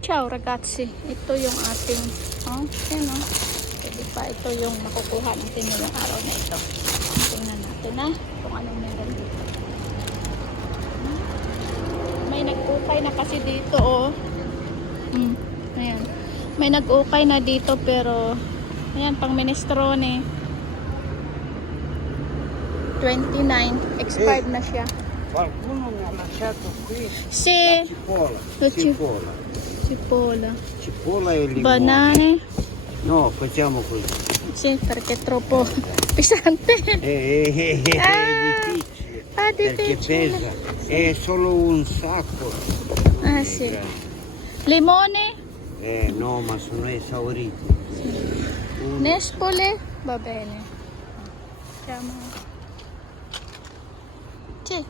Ciao ragazzi, ito yung ating, oh, yan oh. Pwede pa ito yung makukuha natin ngayong araw na ito. Tingnan natin na kung anong meron dito. May nag-ukay na kasi dito oh. Hmm, ayan. May nag-ukay na dito pero, ayan, pang minestrone. 29, expired na siya. Qualcuno mi ha lasciato qui Si cipolla. La ci- Cipolla. Cipolla. Cipolla e limone. Banane. No, facciamo così. Sì, perché è troppo pesante. Eh, eh, eh, Ah, è difficile. ah, Perché difficile. pesa. È solo un sacco. Ah, Eh, sì. grazie. Limone, Eh, no, ma sono esauriti. Uno. nespole, va bene. Siamo. Sì.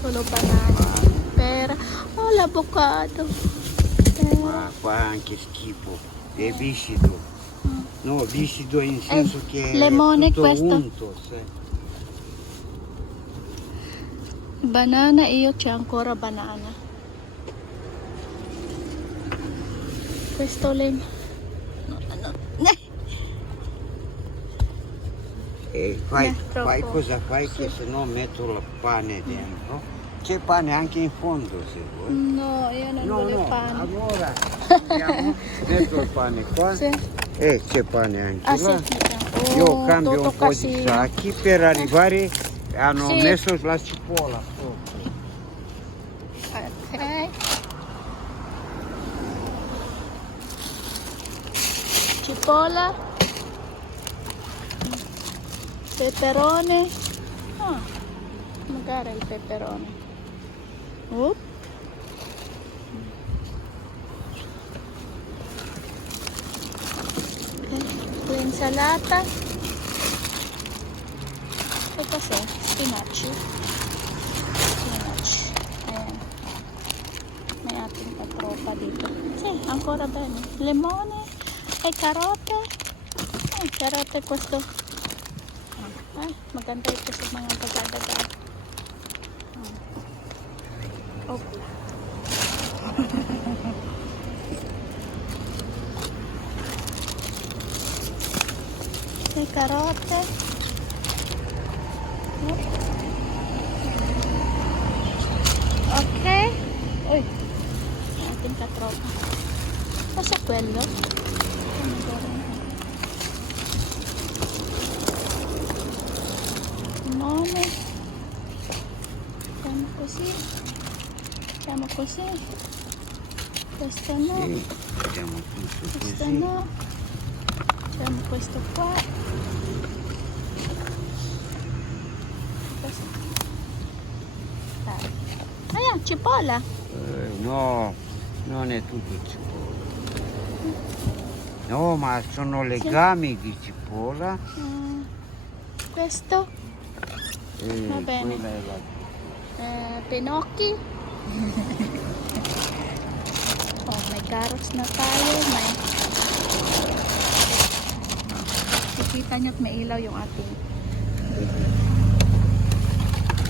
Solo banane. Pera. Oh, l'avocado. Ma qua anche schifo. È viscido. No, viscido in senso che è limone tutto questo. unto. sì. Banana io c'è ancora banana. Questo lim. No, no. Eh, E fai, Eh, troppo. fai cosa fai che se no metto il pane dentro. C'è pane anche in fondo se vuoi. No, io non No, voglio no, pane. allora andiamo, metto il pane qua Sì. e c'è pane anche Ah, sì. là. Io Oh, cambio tutto un po' di casino. sacchi per arrivare, hanno Sì. messo la cipolla sopra. Ok. Cipolla. Peperone. Ah, magari il peperone. Oop. Ok, L'insalata. Che cos'è? Spinaci. Spinaci. Ayan. May ating patropa dito. Sì, ancora bene. Limone e carote. Ay, carote questo. Ah, Ay, maganda ito sa mga pagdadagal. Oh. May karote. Oh. Okay. Uy. Ating katropa. Pasa kwelo. Limone. Siamo così. Siamo così. Questo no. Sì, facciamo tutto Questo così. no. Facciamo questo qua. Questo. Dai. Ayan, cipolla. Eh, no, non è tutto cipolla. No, ma sono legami di cipolla. Mm, questo. E Va bene. Eh, pinocchi. oh, may carrots na tayo. May... Nakikita nyo at may ilaw yung ating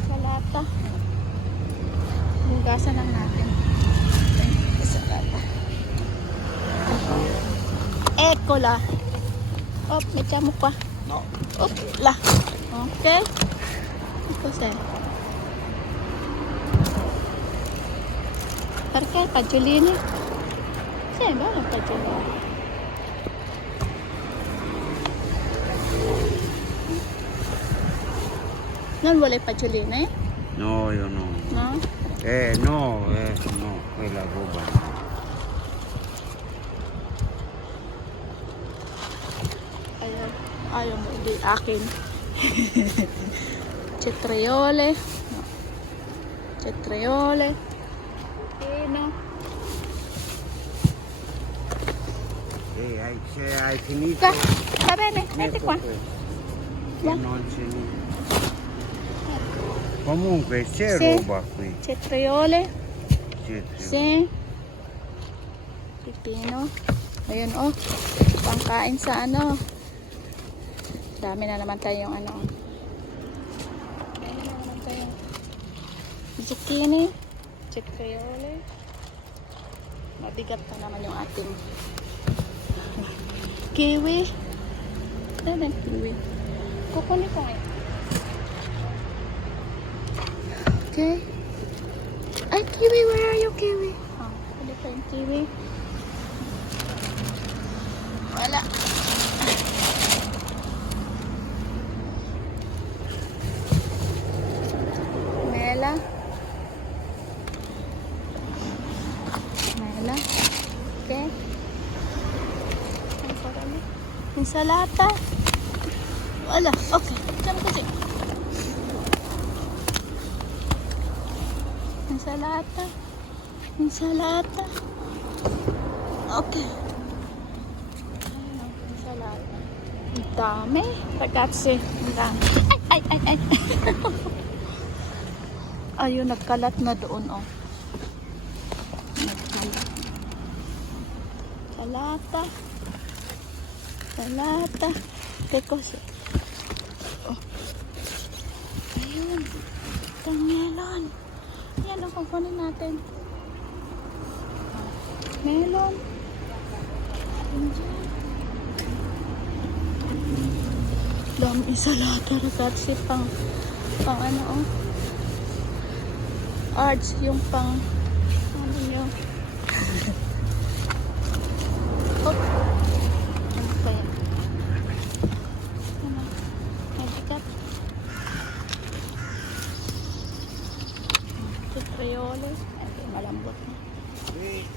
salata. Hugasan lang natin. Salata. Eccola. Oh, may chamok pa. No, Oh, la. Okay. Cos'è? Perché i fagiolini? Sì, è bello il fagiolino. Non vuole fagiolini? no, io no. No? Eh, no, eh, no, quella roba no. Ayan. Ayaw mo, hindi akin. Cetriole. No. Cetriole. Pino. Eh, hai, se hai finito? Qua. Va bene, metti qua. Va. che non ce n'è. Comunque c'è Sì. roba qui. C'è, c'è. Sing. Pipino. Ayun oh. Pangkain sa ano. Dami na naman tayong ano. Dami na naman tayong zucchini. Chitriole. Mabigat na naman yung ating kiwi. Ano yung kiwi? Kukunin ko ngayon. Okay. Ay, kiwi, where are you, kiwi? Oh, kunin ko yung kiwi. Wala. Mela. Mela. Okay. Ano pa kami? Insalata. Wala. Okay. Diyan ko dyan. Insalata. Insalata. Okay. Ayun, oh, Insalata. Ang dami. Ragazzi. Ang dami. Ay, ay, ay, ay. Ayun, nagkalat na doon, oh. Nagkalat. Salata. Salata. Teko, si... Oh. Ayun. Itong melon. Yan, ang kukunin natin. Melon. Dami salata, ragazzi, pang... Pang ano, oh arts yung pang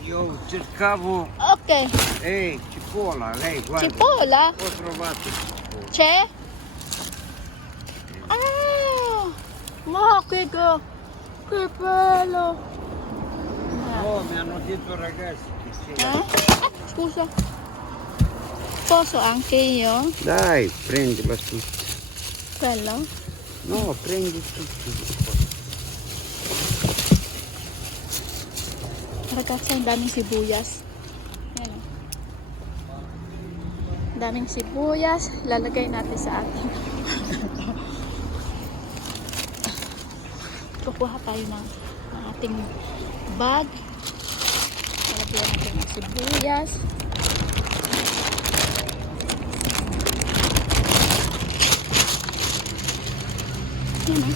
Io cercavo... okay Ehi, cipolla, lei guarda. cipolla Ho trovato cipolla. c'è ah ma che che bello Oh, mi hanno detto ragazzi che c'è. Eh? Ah, scusa. Posso anche io? Dai, prendila tutta. Quello? No, prendi tutto. Ragazzi, ang daming sibuyas. Ayan. oh. Daming sibuyas. Lalagay natin sa ating... Kukuha tayo ng, ng ating bag. Lalagyan natin ng sibuyas. Ayan oh.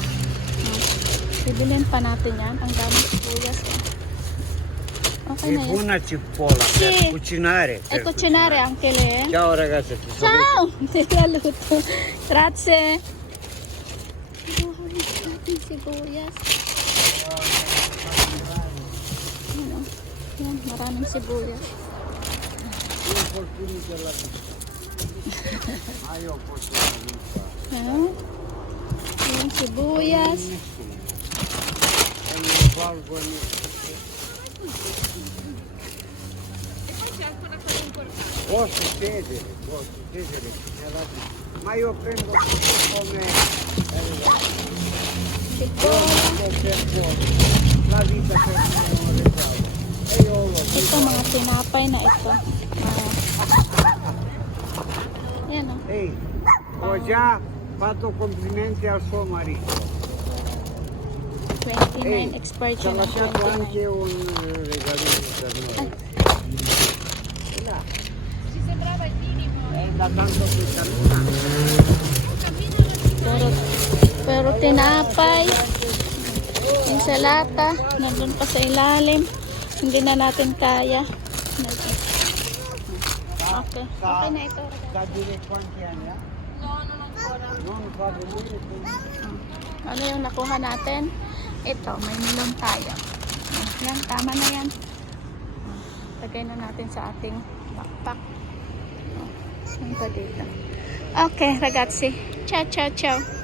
Bibilin pa natin yan. Ang daming sibuyas. oh. È buona cipolla sì. per cucinare. Per e cucinare, cucinare, anche lei. Eh? Ciao ragazzi. Ciao, ti saluto. Grazie. Yan, maraming sibuyas. Ayan. Yung sibuyas. Ayan. E. Posso chiedere, posso chiedere che c'è la vita. Ma io prendo tutto come eh, la vita che mi hanno regalato. E io lo Ito, mga tinapay na ito. Ah. Yan o. Ehi, ho già fatto complimenti al suo marito. 29 Ehi, expired siya ng lasciato anche 29. un eh, regalino per noi. Là. È da tanto che cammina. Pero, pero tinapay, insalata, nandun pa sa ilalim. Hindi na natin kaya. Okay. Okay na ito. Ano yung nakuha natin? Ito, may milon tayo. Yan, tama na yan. Lagay na natin sa ating backpack. Saan ba dito? Okay, ragazzi. Ciao, ciao, ciao.